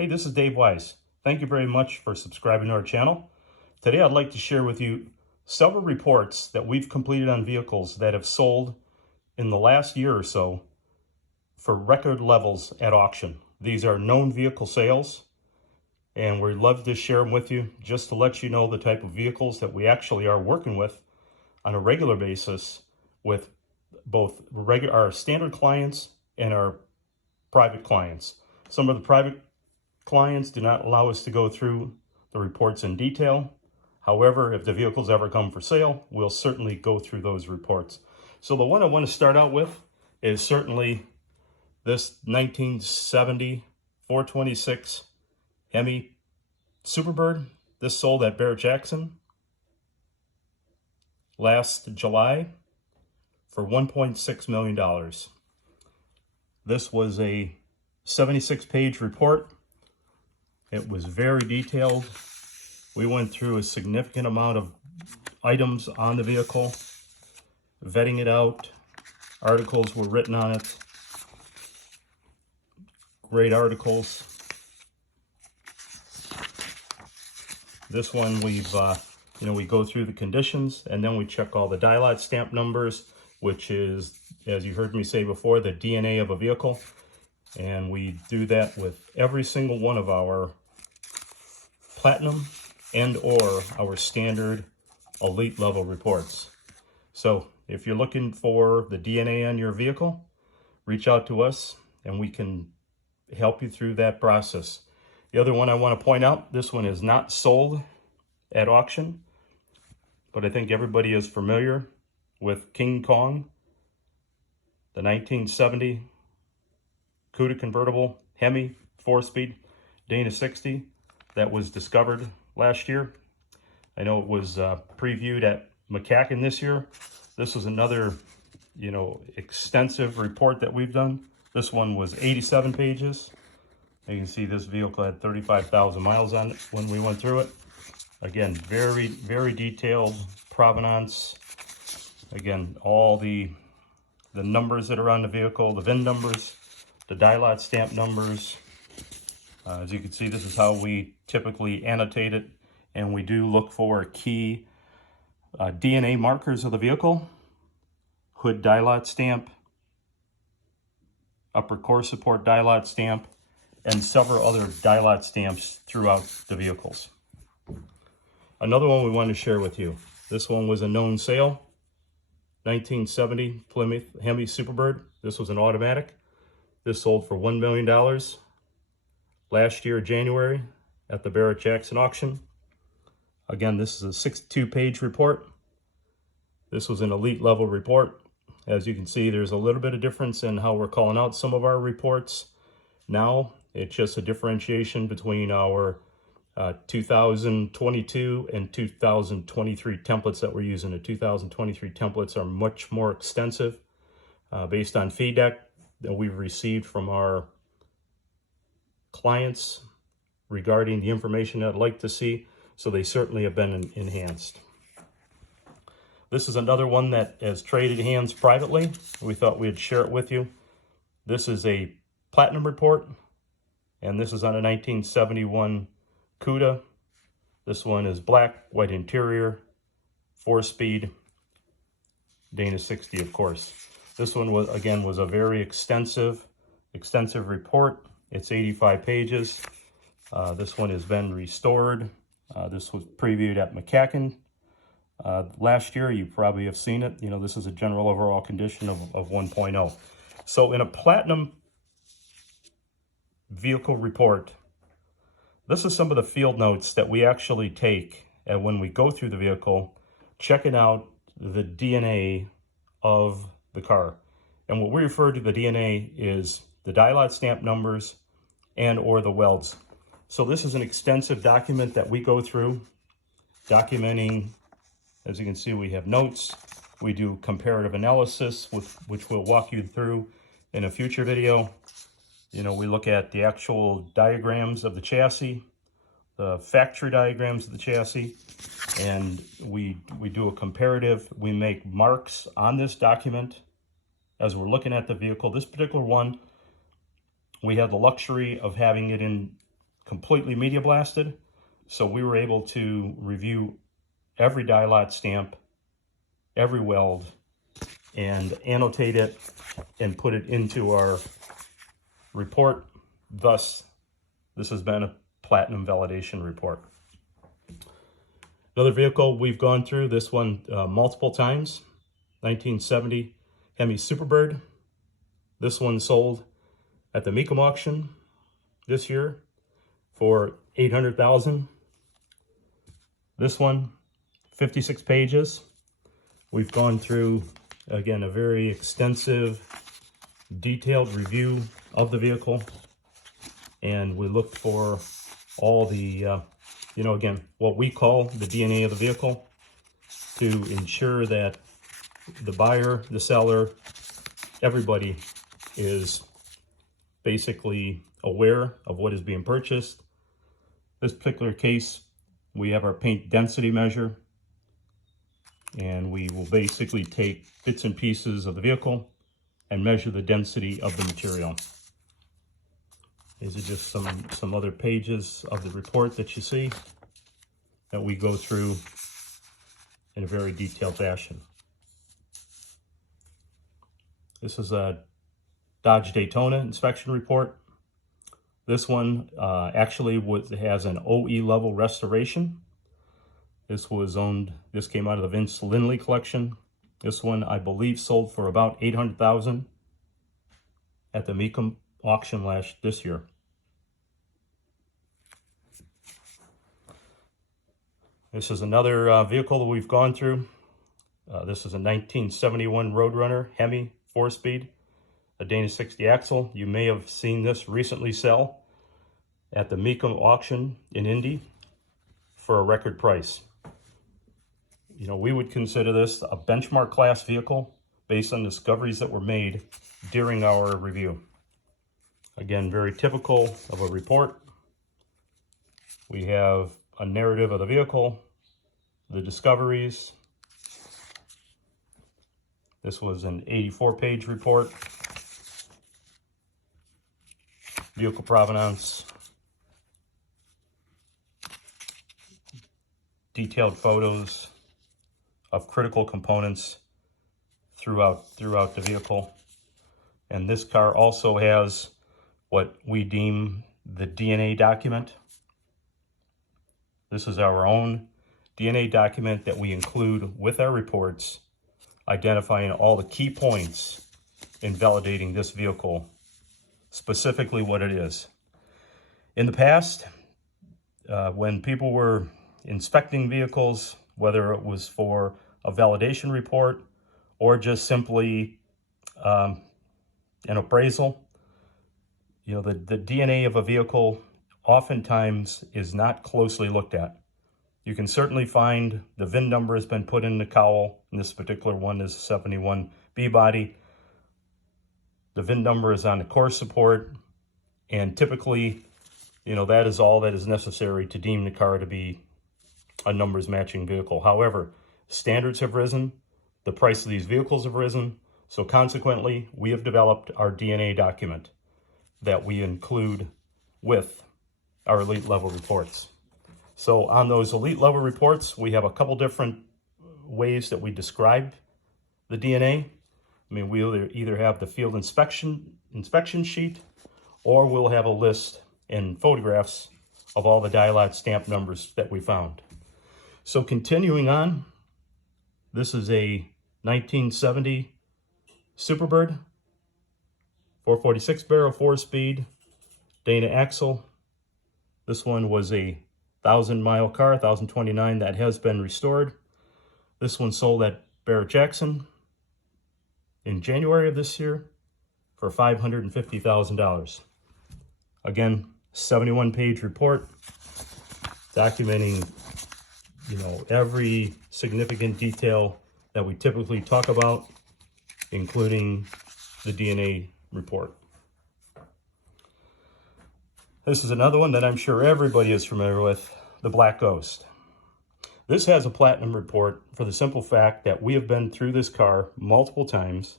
Hey, this is Dave Wise. Thank you very much for subscribing to our channel. Today I'd like to share with you several reports that we've completed on vehicles that have sold in the last year or so for record levels at auction. These are known vehicle sales, and we'd love to share them with you just to let you know the type of vehicles that we actually are working with on a regular basis with both our standard clients and our private clients. Some of the private clients do not allow us to go through the reports in detail. However, if the vehicles ever come for sale, we'll certainly go through those reports. So the one I want to start out with is certainly this 1970 426 Hemi Superbird. This sold at Barrett-Jackson last July for $1.6 million. This was a 76-page report. It was very detailed. We went through a significant amount of items on the vehicle, vetting it out. Articles were written on it. Great articles. This one we go through the conditions, and then we check all the dial stamp numbers, which is, as you heard me say before, the DNA of a vehicle. And we do that with every single one of our platinum and or our standard elite level reports. So if you're looking for the DNA on your vehicle, reach out to us and we can help you through that process. The other one I want to point out, this one is not sold at auction, but I think everybody is familiar with King Kong, the 1970 Cuda convertible Hemi 4-speed Dana 60 that was discovered last year. I know it was previewed at McCacken this year. This was another, extensive report that we've done. This one was 87 pages. You can see this vehicle had 35,000 miles on it when we went through it. Again, very, very detailed provenance. Again, all the numbers that are on the vehicle, the VIN numbers, the dial stamp numbers. As you can see, this is how we typically annotate it, and we do look for key DNA markers of the vehicle, hood dial stamp, upper core support dial stamp, and several other dial stamps throughout the vehicles. Another one we wanted to share with you. This one was a known sale, 1970 Plymouth Hemi Superbird. This was an automatic. This sold for $1 million last year, January, at the Barrett-Jackson auction. Again, this is a 62-page report. This was an elite level report. As you can see, there's a little bit of difference in how we're calling out some of our reports. Now, it's just a differentiation between our 2022 and 2023 templates that we're using. The 2023 templates are much more extensive based on feedback that we've received from our clients regarding the information that I'd like to see. So they certainly have been enhanced. This is another one that has traded hands privately. We thought we'd share it with you. This is a platinum report, and this is on a 1971 Cuda. This one is black, white interior, 4-speed, Dana 60, of course. This one was a very extensive report. It's 85 pages. This one has been restored. This was previewed at McCacken last year. You probably have seen it. This is a general overall condition of 1.0. So in a platinum vehicle report, this is some of the field notes that we actually take and when we go through the vehicle, checking out the DNA of the car. And what we refer to the DNA is the dial stamp numbers and or the welds. So this is an extensive document that we go through, documenting, as you can see, we have notes. We do comparative analysis, which we'll walk you through in a future video. We look at the actual diagrams of the chassis, the factory diagrams of the chassis, and we do a comparative. We make marks on this document as we're looking at the vehicle. This particular one, we have the luxury of having it in completely media blasted. So we were able to review every die lot stamp, every weld, and annotate it and put it into our report. Thus, this has been a platinum validation report. Another vehicle we've gone through, this one multiple times, 1970 Hemi Superbird. This one sold at the Mecum auction this year for $800,000. This one, 56 pages. We've gone through, again, a very extensive, detailed review of the vehicle. And we looked for all the, again, what we call the DNA of the vehicle to ensure that the buyer, the seller, everybody is basically aware of what is being purchased. This particular case, we have our paint density measure, and we will basically take bits and pieces of the vehicle and measure the density of the material. These are just some other pages of the report that you see that we go through in a very detailed fashion. This is a Dodge Daytona inspection report. This one actually has an OE level restoration. This came out of the Vince Lindley collection. This one, I believe, sold for about $800,000 at the Mecum auction this year. This is another vehicle that we've gone through. This is a 1971 Roadrunner Hemi 4-speed, a Dana 60 axle. You may have seen this recently sell at the Mecum auction in Indy for a record price. We would consider this a benchmark class vehicle based on discoveries that were made during our review. Again, very typical of a report. We have a narrative of the vehicle, the discoveries. This was an 84-page report. Vehicle provenance. Detailed photos of critical components throughout the vehicle. And this car also has what we deem the DNA document. This is our own DNA document that we include with our reports, identifying all the key points in validating this vehicle, specifically what it is. In the past, when people were inspecting vehicles, whether it was for a validation report or just simply an appraisal, the DNA of a vehicle oftentimes is not closely looked at. You can certainly find the VIN number has been put in the cowl, and this particular one is a 71B body. The VIN number is on the core support, and typically, that is all that is necessary to deem the car to be a numbers matching vehicle. However, standards have risen, the price of these vehicles have risen, so consequently, we have developed our DNA document that we include with our elite level reports. So on those elite level reports, we have a couple different ways that we describe the DNA. We'll either have the field inspection sheet, or we'll have a list and photographs of all the die lot stamp numbers that we found. So continuing on, this is a 1970 Superbird, 446 barrel, 4-speed, Dana axle. This one was a 1,000-mile car, 1,029, that has been restored. This one sold at Barrett-Jackson in January of this year for $550,000. Again, 71-page report documenting, every significant detail that we typically talk about, including the DNA report. This is another one that I'm sure everybody is familiar with, the Black Ghost. This has a platinum report for the simple fact that we have been through this car multiple times.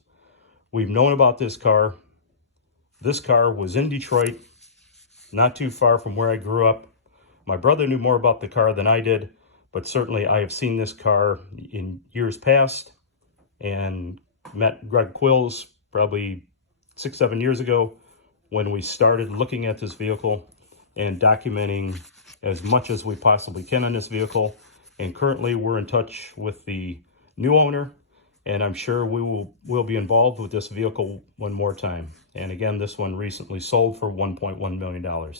We've known about this car. This car was in Detroit not too far from where I grew up. My brother knew more about the car than I did, but certainly I have seen this car in years past and met Greg Quills probably 6-7 years ago when we started looking at this vehicle and documenting as much as we possibly can on this vehicle. And currently we're in touch with the new owner, and I'm sure we'll be involved with this vehicle one more time. And again, this one recently sold for $1.1 million.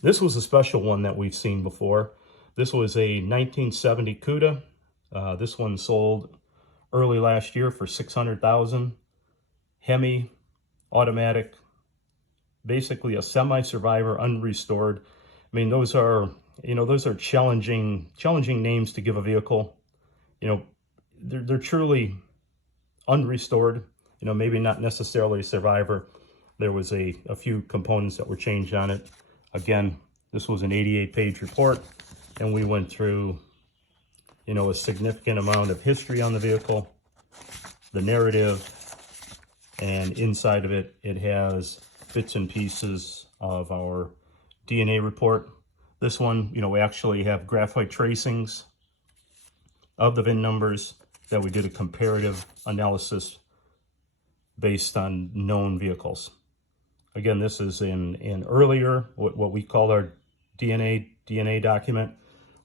This was a special one that we've seen before. This was a 1970 Cuda. This one sold early last year for $600,000. Hemi, automatic, basically a semi-survivor, unrestored. I mean, those are challenging names to give a vehicle. They're truly unrestored. Maybe not necessarily survivor. There was a few components that were changed on it. Again, this was an 88-page report, and we went through, a significant amount of history on the vehicle, the narrative, and inside of it, it has bits and pieces of our DNA report. This one, we actually have graphite tracings of the VIN numbers that we did a comparative analysis based on known vehicles. Again, this is in earlier, what we call our DNA document,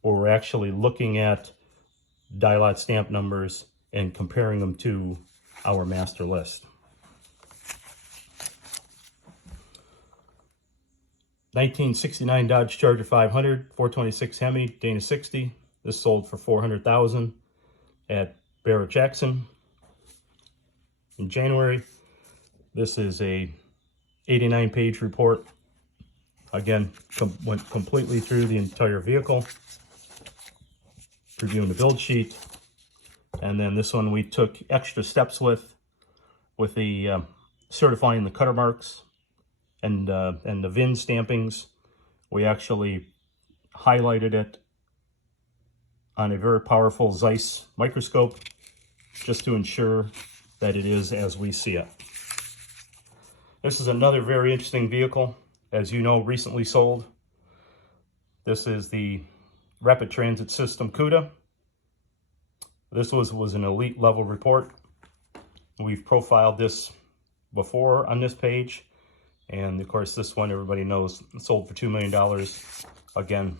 where we're actually looking at die lot stamp numbers and comparing them to our master list. 1969 Dodge Charger 500, 426 Hemi, Dana 60. This sold for $400,000 at Barrett Jackson in January. This is a 89-page report. Again, went completely through the entire vehicle, reviewing the build sheet. And then this one we took extra steps with the certifying the cutter marks and the VIN stampings. We actually highlighted it on a very powerful Zeiss microscope just to ensure that it is as we see it. This is another very interesting vehicle, as you know, recently sold. This is the Rapid Transit System Cuda. This was an elite level report. We've profiled this before on this page. And of course, this one everybody knows sold for $2 million. Again,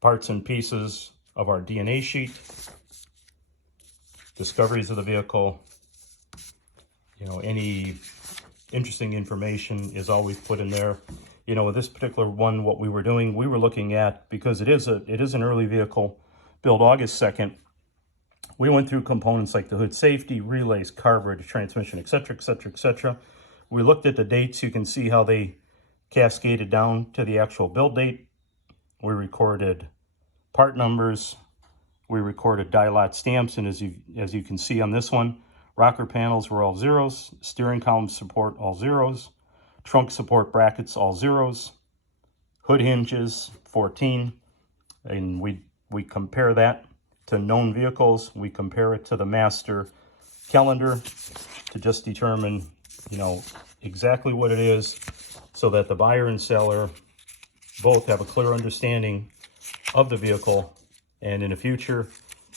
parts and pieces of our DNA sheet, discoveries of the vehicle, any interesting information is always put in there. With this particular one, what we were doing, we were looking at, because it is an early vehicle, built August 2nd. We went through components like the hood safety, relays, carburetor, transmission, etc., etc., etc. We looked at the dates. You can see how they cascaded down to the actual build date. We recorded part numbers. We recorded die lot stamps, and as you can see on this one, rocker panels were all zeros, steering column support all zeros, trunk support brackets all zeros, hood hinges 14, and we compare that to known vehicles. We compare it to the master calendar to just determine exactly what it is, so that the buyer and seller both have a clear understanding of the vehicle. And in the future,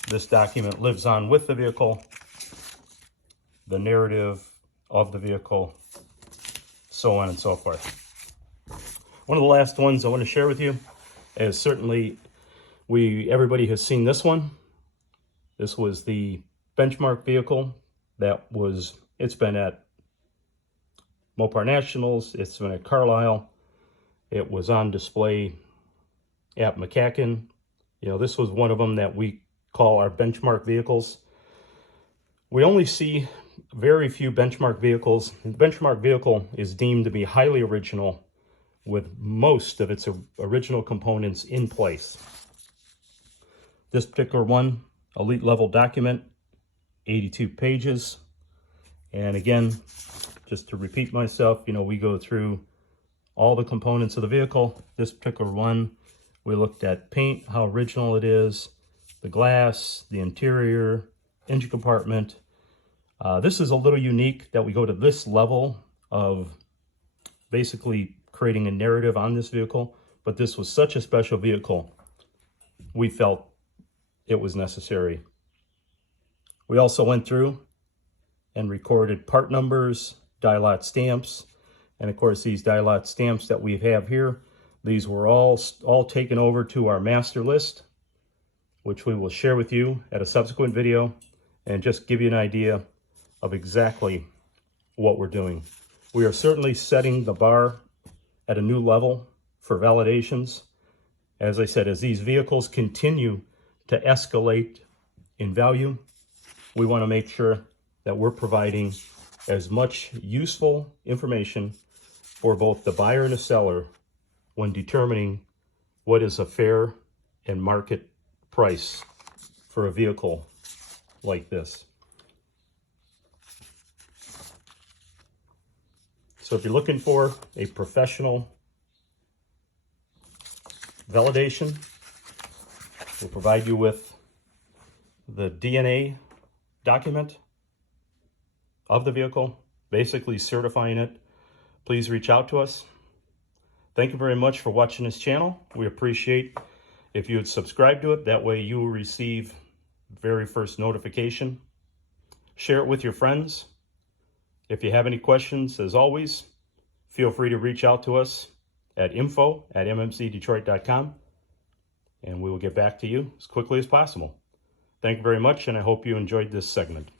this document lives on with the vehicle, the narrative of the vehicle, so on and so forth. One of the last ones I want to share with you is certainly everybody has seen this one. This was the benchmark vehicle it's been at Mopar Nationals, it's been at Carlisle, it was on display at McCacken. This was one of them that we call our benchmark vehicles. We only see very few benchmark vehicles. The benchmark vehicle is deemed to be highly original, with most of its original components in place. This particular one, elite level document, 82 pages. And again, just to repeat myself, we go through all the components of the vehicle. This particular one, we looked at paint, how original it is, the glass, the interior, engine compartment. This is a little unique that we go to this level of basically creating a narrative on this vehicle, but this was such a special vehicle, we felt it was necessary. We also went through and recorded part numbers, die lot stamps, and of course these die lot stamps that we have here, these were all taken over to our master list, which we will share with you at a subsequent video and just give you an idea of exactly what we're doing. We are certainly setting the bar at a new level for validations. As I said, as these vehicles continue to escalate in value, we want to make sure that we're providing as much useful information for both the buyer and the seller when determining what is a fair and market price for a vehicle like this. So if you're looking for a professional validation, we'll provide you with the DNA document of the vehicle, basically certifying it. Please reach out to us. Thank you very much for watching this channel. We appreciate if you would subscribe to it. That way you will receive very first notification. Share it with your friends. If you have any questions, as always, feel free to reach out to us at info@mmcdetroit.com, and we will get back to you as quickly as possible. Thank you very much, and I hope you enjoyed this segment.